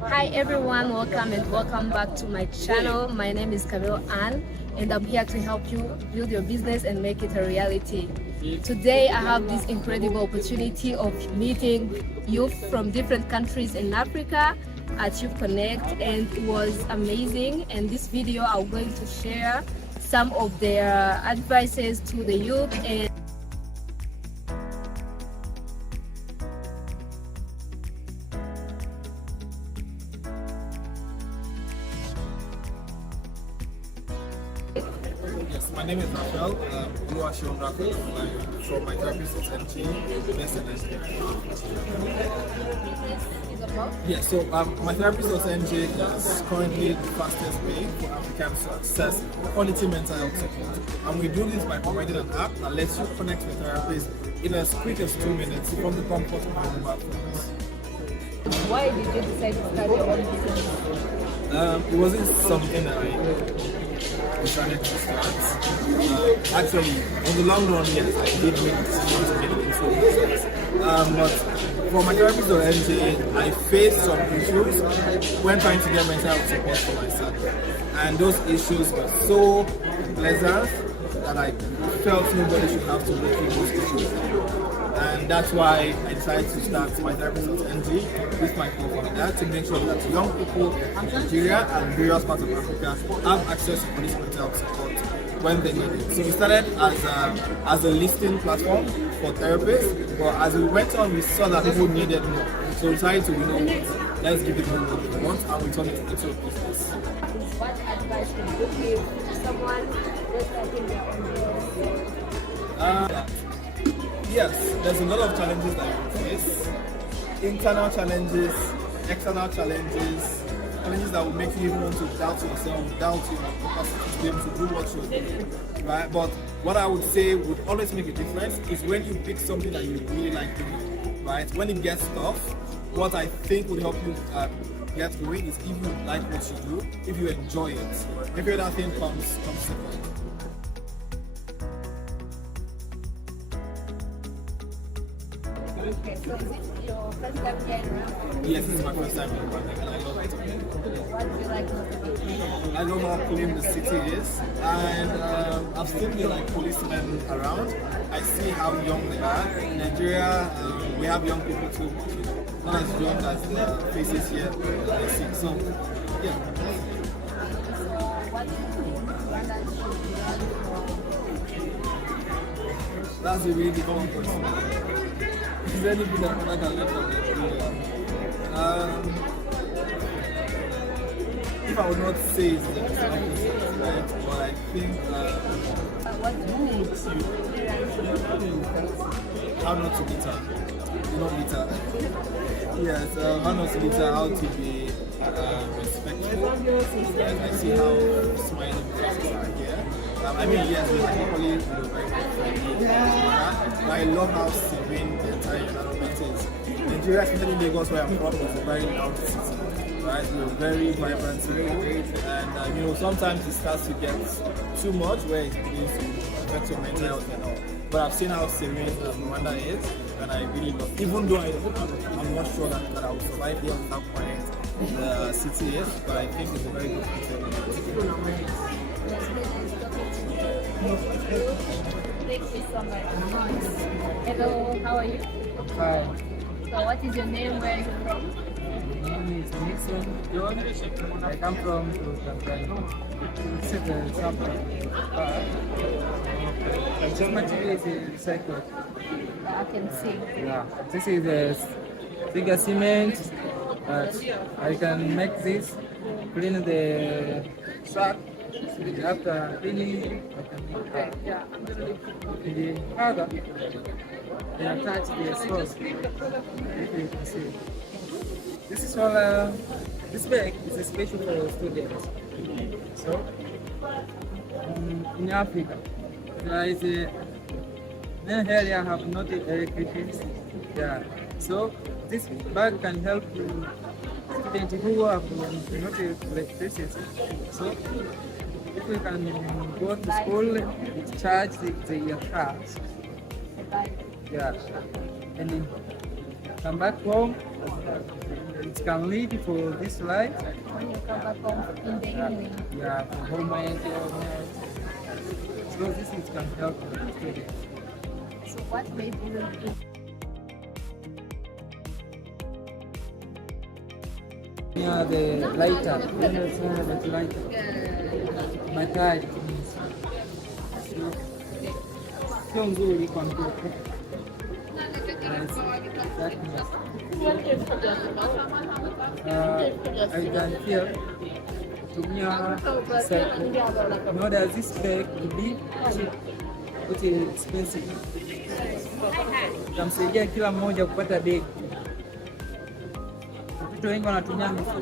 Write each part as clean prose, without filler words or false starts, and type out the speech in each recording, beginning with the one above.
Hi everyone, welcome back to my channel. My name is Camille Ann and I'm here to help you build your business and make it a reality. Today I have this incredible opportunity of meeting youth from different countries in Africa at Youth Connect, and it was amazing. And this video I'm going to share some of their advices to the youth. And Yes, my name is Raphael. You are Sean Raphael. I'm from my therapist at MG, based in Nigeria. Yes, so my therapist at MG is currently the fastest way for Africans to access quality mental health support. And we do this by providing an app that lets you connect with therapists in as quick as 2 minutes from the comfort of your mobile phones. why did you decide to start your own business? It wasn't something that I decided to start. Actually, in the long run, yes, I did make the decision to get into business. But for my therapist or NJ, I faced some issues when trying to get mental health support for myself. And those issues were so pleasant that I felt nobody should have to live with those issues. And that's why I decided to start my therapist at NG with my co-founder to make sure that young people in Nigeria and various parts of Africa have access to police mental health support when they need it. So we started as a listing platform for therapists, but as we went on, we saw that people needed more. So we decided to, let's give it more what they want, and we turned it into a business. What advice would you give to someone who's starting their own business? Yes, there's a lot of challenges that you face. Internal challenges, external challenges, challenges that will make you even want to doubt yourself, doubt your capacity to be able to do what you're doing, right? But what I would say would always make a difference is when you pick something that you really like doing, right? When it gets tough, what I think would help you get going is if you like what you do, if you enjoy it. Every other thing comes second. Okay, so is it your first time here in Rwanda? Yes, this is my first time in Rwanda and I love it. What do you like most about it? I love how clean the city is, and I've seen the policemen around. I see how young they are. In Nigeria, we have young people too, not as young as the faces here that I see. So, yeah. So what do you think Rwanda should learn from? That's a really difficult question. Is there anything that Rwanda can learn from Nigeria? If I would not say it's the opposite, right? But I think What do you think how not to litter. Not litter. Yes, how not to litter, how to be respectful. Yes, I see how smiling faces are here. I mean, yes, we're technically very friendly, but I love how serene the entire environment is. Nigeria, especially Lagos, where I'm from, is a very loud city. Right, we're very vibrant city, and sometimes it starts to get too much where it begins to affect your mental health and all. But I've seen how serene Rwanda is, and I really love it. Even though I'm not sure that I will survive here with how quiet the city is, but I think it's a very good city. Thank you so much. Hello, how are you? Hi, So what is your name? Where are you from? my name is Nixon John. I come from Tanzania. This is the sample. So much is recycled. I can see. Yeah, this is a bigger cement. I can make this, clean the truck. After cleaning, I can make the powder. Then attach the sauce. If you can see. This is all. This bag is special for students. So, in Africa, there is an area have not electricity. Yeah. So this bag can help students who have not electricity. So if we can go to school, charge the cars. Yeah. And then come back home. it can lead for this life. When you come back home in the evening. Yeah, for homemade. So this is can help you. So what made you do? Yeah, the lighter. The lighter. My tide. Sio nzuri kwa mtoto. I can feel tumia cycle in order this bag to be cheap, which is expensive. Tamsaidia kila mmoja kupata begi. Watoto wengi wanatumia mifuko.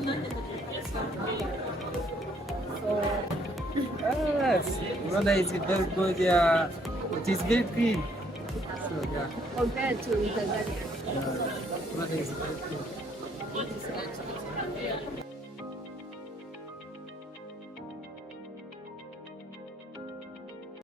Yes, brother is very good. Yeah, it is very clean. So yeah. Compared to Tanzania. Brother is very clean.